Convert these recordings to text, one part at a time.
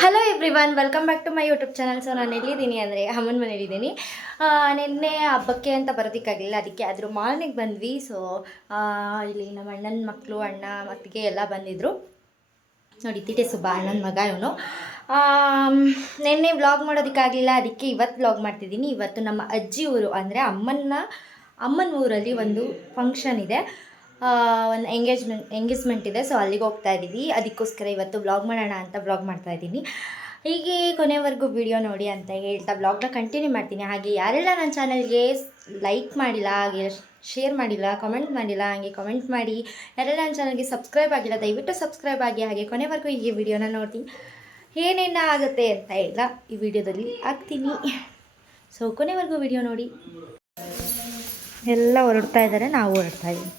Hello everyone, welcome back to my YouTube channel. So ನಾನು ಎಲ್ಲಿದ್ದೀನಿ ಅಂದರೆ ಅಮ್ಮನ ಮನೇಲಿದ್ದೀನಿ. ನಿನ್ನೆ ಹಬ್ಬಕ್ಕೆ ಅಂತ ಬರೋದಕ್ಕಾಗಲಿಲ್ಲ, ಅದಕ್ಕೆ ಆದರೂ ಮಾರ್ನಿಂಗ್ ಬಂದ್ವಿ. ಸೊ ಇಲ್ಲಿ ನಮ್ಮ ಅಣ್ಣನ ಮಕ್ಕಳು, ಅಣ್ಣ ಮತ್ತಿಗೆ ಎಲ್ಲ ಬಂದಿದ್ದರು ನೋಡಿ. ತಿಟೆ ಸುಬ್ಬ ಅಣ್ಣನ ಮಗ ಇವನು. ನಿನ್ನೆ ವ್ಲಾಗ್ ಮಾಡೋದಕ್ಕಾಗಲಿಲ್ಲ, ಅದಕ್ಕೆ ಇವತ್ತು ವ್ಲಾಗ್ ಮಾಡ್ತಿದ್ದೀನಿ. ಇವತ್ತು ನಮ್ಮ ಅಜ್ಜಿ ಊರು ಅಂದರೆ ಅಮ್ಮನ ಊರಲ್ಲಿ ಒಂದು ಫಂಕ್ಷನ್ ಇದೆ, ಒಂದು ಎಂಗೇಜ್ಮೆಂಟ್ ಇದೆ. ಸೊ ಅಲ್ಲಿಗೆ ಹೋಗ್ತಾ ಇದ್ದೀವಿ. ಅದಕ್ಕೋಸ್ಕರ ಇವತ್ತು ವ್ಲಾಗ್ ಮಾಡೋಣ ಅಂತ ವ್ಲಾಗ್ ಮಾಡ್ತಾಯಿದ್ದೀನಿ. ಹೀಗೆ ಕೊನೆವರೆಗೂ ವಿಡಿಯೋ ನೋಡಿ ಅಂತ ಹೇಳ್ತಾ ವ್ಲಾಗ್ನ ಕಂಟಿನ್ಯೂ ಮಾಡ್ತೀನಿ. ಹಾಗೆ ಯಾರೆಲ್ಲ ನನ್ನ ಚಾನಲ್ಗೆ ಲೈಕ್ ಮಾಡಿಲ್ಲ, ಹಾಗೆ ಶೇರ್ ಮಾಡಿಲ್ಲ, ಕಮೆಂಟ್ ಮಾಡಿಲ್ಲ, ಹಾಗೆ ಕಮೆಂಟ್ ಮಾಡಿ. ಯಾರೆಲ್ಲ ನನ್ನ ಚಾನಲ್ಗೆ ಸಬ್ಸ್ಕ್ರೈಬ್ ಆಗಿಲ್ಲ ದಯವಿಟ್ಟು ಸಬ್ಸ್ಕ್ರೈಬ್ ಆಗಿ. ಹಾಗೆ ಕೊನೆವರೆಗೂ ಈ ವಿಡಿಯೋನ ನೋಡ್ತೀನಿ, ಏನೇನು ಆಗುತ್ತೆ ಅಂತ ಎಲ್ಲ ಈ ವಿಡಿಯೋದಲ್ಲಿ ಹಾಕ್ತೀನಿ. ಸೊ ಕೊನೆವರೆಗೂ ವಿಡಿಯೋ ನೋಡಿ. ಎಲ್ಲ ಹೊರಡ್ತಾ ಇದ್ದಾರೆ, ನಾವು ಹೊರಡ್ತಾ ಇದ್ದೀವಿ.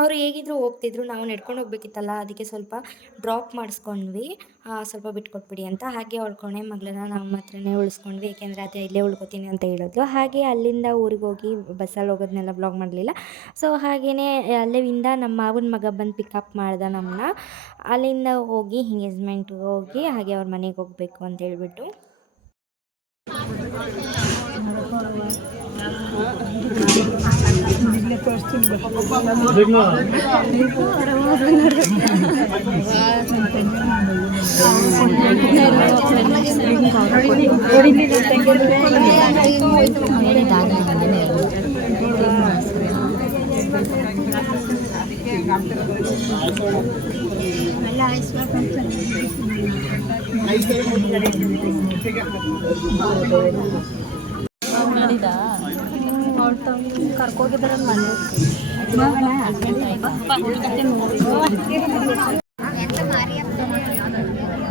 ಅವರು ಹೇಗಿದ್ರು ಹೋಗ್ತಿದ್ರು, ನಾವು ನಡ್ಕೊಂಡು ಹೋಗ್ಬೇಕಿತ್ತಲ್ಲ, ಅದಕ್ಕೆ ಸ್ವಲ್ಪ ಡ್ರಾಪ್ ಮಾಡಿಸ್ಕೊಂಡ್ವಿ. ಸ್ವಲ್ಪ ಬಿಟ್ಕೊಟ್ಬಿಡಿ ಅಂತ. ಹಾಗೆ ಅವ್ರ ಕೊನೆ ಮಗಳನ್ನ ನಮ್ಮ ಹತ್ರನೇ ಉಳಿಸ್ಕೊಂಡ್ವಿ, ಏಕೆಂದರೆ ಅದೇ ಇಲ್ಲೇ ಉಳ್ಕೊತೀನಿ ಅಂತ ಹೇಳಿದ್ಲು. ಹಾಗೆ ಅಲ್ಲಿಂದ ಊರಿಗೆ ಹೋಗಿ ಬಸ್ಸಲ್ಲಿ ಹೋಗೋದನ್ನೆಲ್ಲ ಬ್ಲಾಗ್ ಮಾಡಲಿಲ್ಲ. ಸೊ ಹಾಗೆಯೇ ಅಲ್ಲಿಂದ ನಮ್ಮ ಮಾವನ ಮಗ ಬಂದು ಪಿಕಪ್ ಮಾಡ್ದೆ ನಮ್ಮನ್ನ. ಅಲ್ಲಿಂದ ಹೋಗಿ ಎಂಗೇಜ್ಮೆಂಟ್ಗೆ ಹೋಗಿ ಹಾಗೆ ಅವ್ರ ಮನೆಗೆ ಹೋಗಬೇಕು ಅಂತ ಹೇಳ್ಬಿಟ್ಟು ಕರ್ಕೋಗಿದ್ದಾರೆ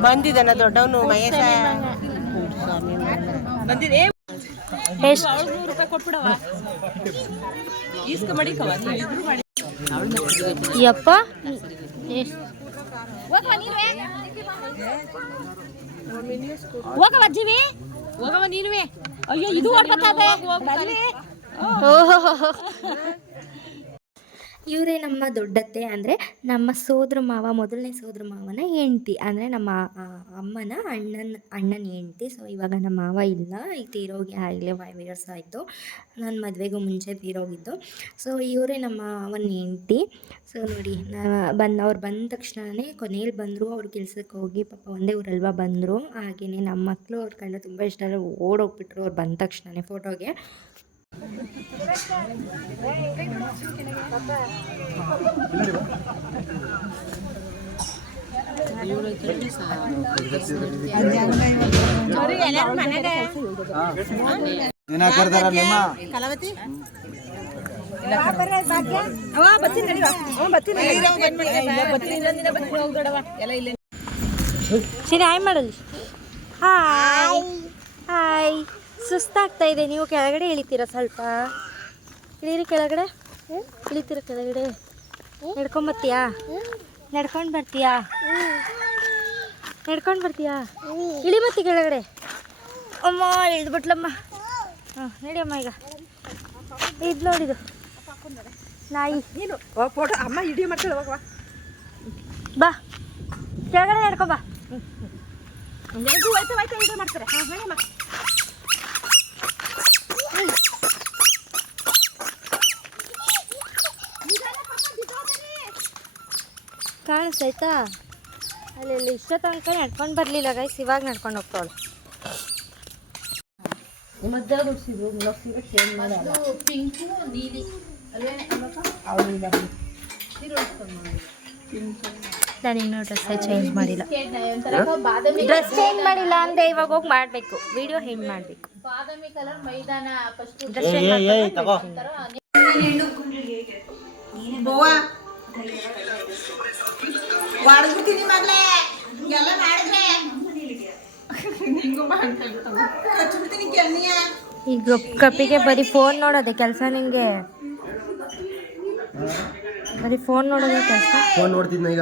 ಬಂದಿದ್ದಾನ ದೊಡ್ಡವನು ಮಹೇಶ ಬಂದಿದೆ. ಎಷ್ಟು ₹100 ಕೊಟ್ಬಿಡವ, ಈಸ್ಕ ಮಡಿಕವ ಯಪ್ಪ. ಹೋಗವ ಅಜ್ಜಿವಿ, ಹೋಗವ ನೀನುವೆ. ಅಯ್ಯೋ ಇದು ಓಡ್ಬರ್ತದೆ. ಇವರೇ ನಮ್ಮ ದೊಡ್ಡತ್ತೆ, ಅಂದರೆ ನಮ್ಮ ಸೋದರ ಮಾವ, ಮೊದಲನೇ ಸೋದರ ಮಾವನ ಹೆಂಡ್ತಿ, ಅಂದರೆ ನಮ್ಮ ಅಮ್ಮನ ಅಣ್ಣನ ಹೆಂಡ್ತಿ. ಸೊ ಇವಾಗ ನಮ್ಮ ಮಾವ ಇಲ್ಲ, ಈಗ ತೀರೋಗಿ ಆಗಲೇ 5 years ಆಯಿತು. ನನ್ನ ಮದುವೆಗೂ ಮುಂಚೆ ತೀರೋಗಿದ್ದು. ಸೊ ಇವರೇ ನಮ್ಮ ಮಾವನ ಹೆಂಡ್ತಿ. ಸೊ ನೋಡಿ, ಅವ್ರು ಬಂದ ತಕ್ಷಣವೇ ಕೊನೆಯಲ್ಲಿ ಬಂದರು. ಅವ್ರು ಕೆಲ್ಸಕ್ಕೆ ಹೋಗಿ ಪಾಪ ಒಂದೇ ಊರಲ್ವಾ ಬಂದರು. ಹಾಗೆಯೇ ನಮ್ಮ ಮಕ್ಕಳು ಅವ್ರ ಕಂಡು ತುಂಬ ಇಷ್ಟ, ಓಡೋಗ್ಬಿಟ್ರು ಅವ್ರು ಬಂದ ತಕ್ಷಣವೇ ಫೋಟೋಗೆ. ಸರಿ, ಹಾಯ್ ಮಾಡಲಿ. Hi hi. ಸುಸ್ತಾಗ್ತಾ ಇದೆ, ನೀವು ಕೆಳಗಡೆ ಇಳಿತೀರಾ? ಸ್ವಲ್ಪ ಇಳೀರಿ ಕೆಳಗಡೆ. ಇಳಿತೀರ ಕೆಳಗಡೆ? ನಡ್ಕೊಂಡು ಬರ್ತೀಯಾ? ಇಳಿ ಮತ್ತೆ ಕೆಳಗಡೆ. ಅಮ್ಮ ಇಳಿದ್ಬಿಟ್ಲಮ್ಮ. ನಡಿ ಅಮ್ಮ. ಈಗ ಇದು ನೋಡಿದು ನಾಯಿ. ಫೋಟೋ ಅಮ್ಮ ವಿಡಿಯೋ ಮಾಡ್ತಾಳೆ. ಬಾ ಕೆಳಗಡೆ ನಡ್ಕೊ ಬಾ. ವಿಡಿಯೋ ಮಾಡ್ತಾರೆ. ಕಾಣಿಸ್ತಾಯ್ತಾ? ಅಲ್ಲಿ ಇಷ್ಟ ತನಕ ನಡ್ಕೊಂಡು ಬರಲಿಲ್ಲ ಗೈಸ್, ಇವಾಗ ನಡ್ಕೊಂಡು ಹೋಗ್ತಾವಳು. ನಾನು ಇನ್ನೂ ಡ್ರೆಸ್ಸೇ ಚೇಂಜ್ ಮಾಡಿಲ್ಲ. ಡ್ರೆಸ್ ಚೇಂಜ್ ಮಾಡಿಲ್ಲ ಅಂದೆ, ಇವಾಗ ಹೋಗಿ ಮಾಡಬೇಕು. ವಿಡಿಯೋ ಹೆಂಗೆ ಮಾಡಬೇಕು? ಡ್ರೆಸ್ ಈಗ ಕಪ್ಪಿಗೆ ಬರೀ ಫೋನ್ ನೋಡೋದೆ ಕೆಲಸ. ನಿನಗೆ ಬರೀ ಫೋನ್ ನೋಡೋದೇ ಕೆಲಸ. ಫೋನ್ ನೋಡ್ತಿದ್ನ ಈಗ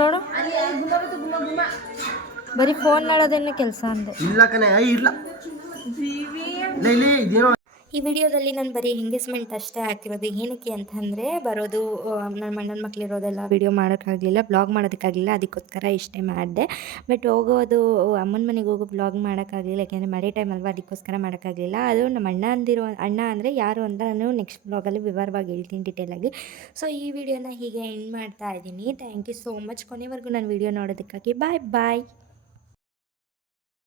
ನೋಡು ಬರೀ ಫೋನ್ ನೋಡೋದೇನೆ ಕೆಲಸ ಅಂದೆ. ಇಲ್ಲ ಕಣೆ, ಇಲ್ಲ ಈ ವಿಡಿಯೋದಲ್ಲಿ ನಾನು ಬರೀ ಎಂಗೇಜ್ಮೆಂಟ್ ಅಷ್ಟೇ ಹಾಕಿರೋದು. ಏನಕ್ಕೆ ಅಂತಂದರೆ ಬರೋದು ನಮ್ಮ ಅಣ್ಣನ ಮಕ್ಕಳಿರೋದೆಲ್ಲ ವಿಡಿಯೋ ಮಾಡೋಕ್ಕಾಗಲಿಲ್ಲ, ಬ್ಲಾಗ್ ಮಾಡೋದಕ್ಕಾಗಲಿಲ್ಲ. ಅದಕ್ಕೋಸ್ಕರ ಇಷ್ಟೇ ಮಾಡಿದೆ. ಬಟ್ ಹೋಗೋದು ಅಮ್ಮನ ಮನೆಗೆ ಹೋಗೋ ಬ್ಲಾಗ್ ಮಾಡೋಕ್ಕಾಗಲಿಲ್ಲ, ಯಾಕೆಂದರೆ ಮಳೆ ಟೈಮ್ ಅಲ್ವಾ, ಅದಕ್ಕೋಸ್ಕರ ಮಾಡೋಕ್ಕಾಗಲಿಲ್ಲ. ಅದು ನಮ್ಮ ಅಣ್ಣ ಅಂದರೆ ಯಾರು ಅಂತ ನಾನು ನೆಕ್ಸ್ಟ್ ಬ್ಲಾಗಲ್ಲಿ ವಿವರವಾಗಿ ಹೇಳ್ತೀನಿ ಡೀಟೇಲಾಗಿ. ಸೊ ಈ ವಿಡಿಯೋನ ಹೀಗೆ ಎಂಡ್ ಮಾಡ್ತಾ ಇದ್ದೀನಿ. ಥ್ಯಾಂಕ್ ಯು ಸೋ ಮಚ್ ಕೊನೆವರೆಗೂ ನಾನು ವಿಡಿಯೋ ನೋಡೋದಕ್ಕಾಗಿ. ಬಾಯ್ ಬಾಯ್.